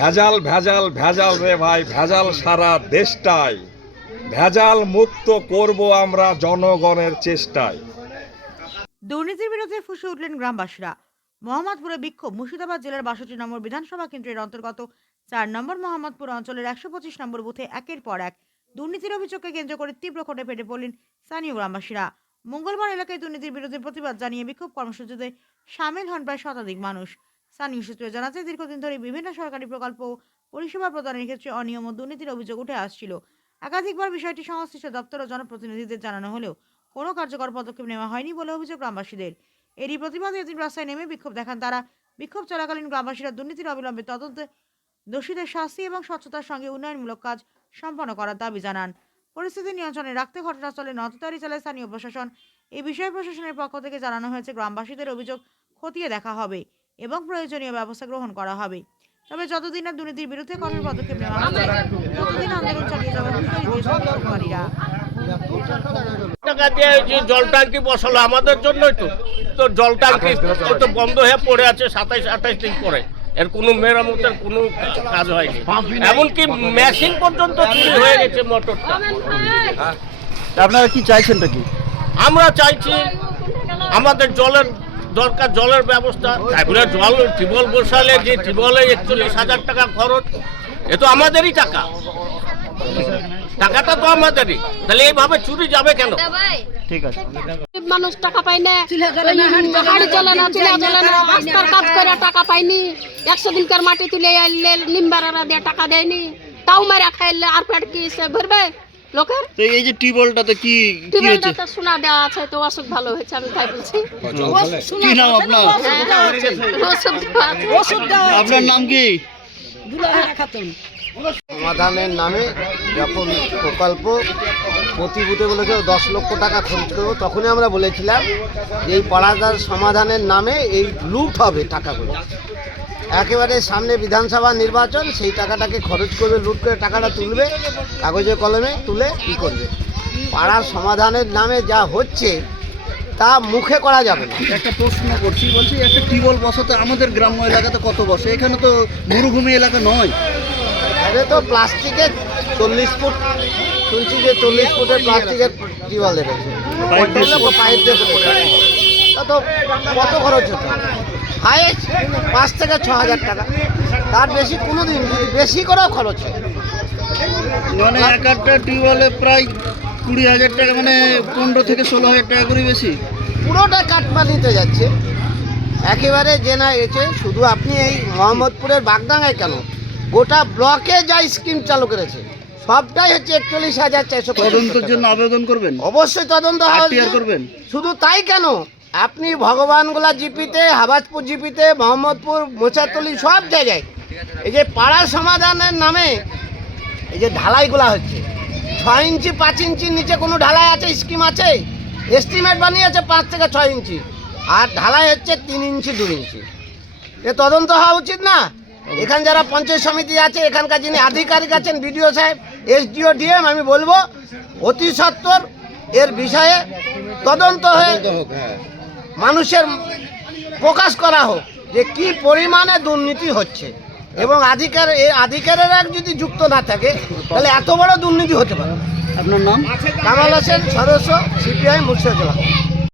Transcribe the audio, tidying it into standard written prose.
ভেজাল ভেজাল ভেজাল রে ভাই, ভেজাল সারা দেশটাই। ভেজাল মুক্ত করব আমরা জনগণের চেষ্টায়। দুর্নীতির বিরুদ্ধে ফুঁসে উঠলেন গ্রামবাসীরা। মোহাম্মদপুরে বিক্ষোভ। মুর্শিদাবাদ জেলার 62 নম্বর বিধানসভা কেন্দ্রের অন্তর্গত 4 নম্বর মোহাম্মদপুর অঞ্চলের 125 নম্বর বুথে একের পর এক দুর্নীতির অভিযোগকে কেন্দ্র করে তীব্র ক্ষোভে ফেটে পড়লেন স্থানীয় গ্রামবাসীরা। মঙ্গলবার এলাকায় দুর্নীতির বিরুদ্ধে প্রতিবাদ জানিয়ে বিক্ষোভ কর্মসূচিতে সামিল হন প্রায় শতাধিক মানুষ। স্থানীয় সূত্রে জানা যায়, দীর্ঘদিন ধরে বিভিন্ন সরকারি প্রকল্প ও পরিষেবা প্রদানের ক্ষেত্রে অনিয়ম ও দুর্নীতির অভিযোগ উঠে আসছিল। একাধিকবার বিষয়টি সংশ্লিষ্ট দপ্তর ও জনপ্রতিনিধিদের জানানো হলেও কোনো কার্যকর পদক্ষেপ নেওয়া হয়নি বলে অভিযোগ গ্রামবাসীদের। এরই প্রতিবাদে এদিন রাস্তায় নেমে বিক্ষোভ দেখান তারা। বিক্ষোভ চলাকালীন গ্রামবাসীরা দুর্নীতির অবিলম্বে তদন্তে, দোষীদের শাস্তি এবং স্বচ্ছতার সঙ্গে উন্নয়নমূলক কাজ সম্পন্ন করার দাবি জানান। পরিস্থিতি নিয়ন্ত্রণে রাখতে ঘটনাস্থলে নজরদারি চালায় স্থানীয় প্রশাসন। এই বিষয়ে প্রশাসনের পক্ষ থেকে জানানো হয়েছে, গ্রামবাসীদের অভিযোগ খতিয়ে দেখা হবে এবং প্রয়োজনীয় ব্যবস্থা গ্রহণ করা হবে। তবে যতদিন না দুর্নীতির বিরুদ্ধে কঠোর পদক্ষেপ নেওয়া হবে, ততদিন আন্দোলন চালিয়ে যাওয়ার হুঁশিয়ারি দিয়েছেন বিক্ষোভকারীরা। টাকা দিয়ে যে জল ট্যাঙ্কি বসালো আমাদের জন্যই তো জল ট্যাঙ্কি তো বন্ধ হয়ে পড়ে আছে 27-28 দিন পরে। এর কোনো মেরামতের কোনো কাজ হয়নি, এমনকি মেশিন পর্যন্ত চুরি হয়ে গেছে মোটরটা। আপনারা কি চাইছেনটা কি? আমরা চাইছি আমাদের জলের দরকার, জলের ব্যবস্থা। তারপরে জল টিউবওয়েল বসালে যে টিউবওয়েলে 41,000 টাকা খরচ, এ তো আমাদেরই টাকা, টাকাটা তো আমাদেরই। তাহলে এইভাবে চুরি যাবে কেন? ঠিক আছে। মানুষ টাকা পায় না, গাড়ি চলে না, চুলা চলে না, রাস্তার কাজ করে টাকা পাইনি। 100 দিনকার মাটি তুলে আনলে নিম্বারা দিয়ে টাকা দেয়নি, তাও মারা খাইলে আর পেট কি সে ভরবে লোকের? তো এই যে টিউবওয়েলটাতে কি হয়েছে? টিউবওয়েলটাতে সোনা দেওয়া আছে, তো অসুখ ভালো হয়েছে, আমি তাই বলছি। কি নাম আপনার? আপনার নাম কি? সমাধানের নামে যখন প্রকল্প প্রতি বুথে বলেছে 10 লক্ষ টাকা খরচ করবো, তখনই আমরা বলেছিলাম যে এই পাড়াদার সমাধানের নামে এই লুট হবে টাকাগুলো। একেবারে সামনে বিধানসভা নির্বাচন, সেই টাকাটাকে খরচ করবে, লুট করে টাকাটা তুলবে, কাগজে কলমে তুলে কী করবে। পাড়ার সমাধানের নামে যা হচ্ছে তা মুখে করা যাবে না। একটা প্রশ্ন করছি, বলছি একটা টিউবওয়েল বসাতে আমাদের গ্রাম্য এলাকাতে কত বসে? এখানে তো মরুভূমি এলাকা নয়। আরে তো প্লাস্টিকের 40 ফুট শুনছি যে 40 ফুটের প্লাস্টিকের টিউবওয়েল রেখেছে, পাইপ দিয়ে তা তো কত খরচ হতো? হাইস্ট 5 থেকে 6,000 টাকা, তার বেশি কোনো দিন যদি বেশি করেও খরচ হয়। মানে এক একটা টিউবওয়েলে প্রায় 20,000 টাকা, মানে 15 থেকে 16,000 টাকা করে বেশি। পুরোটা কাটমানিতে যাচ্ছে একেবারে যে না এসে। শুধু আপনি এই মোহাম্মদপুরের বাগডাঙ্গায় কেন, গোটা ব্লকে যা স্কিম চালু করেছে সবটাই হচ্ছে 41,400। তদন্তের জন্য আবেদন করবেন? অবশ্যই তদন্ত করবেন। শুধু তাই কেন, আপনি ভগবানগোলা জিপিতে, হাবাজপুর জিপিতে, মোহাম্মদপুর, মোচাতলি সব জায়গায় এই যে পাড়া সমাধানের নামে এই যে ঢালাইগুলা হচ্ছে, 6 ইঞ্চি 5 ইঞ্চির নিচে কোনো ঢালাই আছে? স্কিম আছে, এস্টিমেট বানিয়েছে 5 থেকে 6 ইঞ্চি, আর ঢালাই হচ্ছে 3 ইঞ্চি 2 ইঞ্চি। এ তদন্ত হওয়া উচিত না? এখানে যারা পঞ্চায়েত সমিতি আছে, এখানকার যিনি আধিকারিক আছেন, বিডিও সাহেব, এসডিও, ডিএম, আমি বলবো অতি সত্বর এর বিষয়ে তদন্ত হয়ে মানুষের প্রকাশ করা হোক যে কি পরিমাণে দুর্নীতি হচ্ছে, এবং আধিকারেরা যদি যুক্ত না থাকে তাহলে এত বড় দুর্নীতি হতে পারে। আপনার নাম? কামাল হোসেন, সদস্য, সিপিআই মুর্শিদাবাদ জেলা।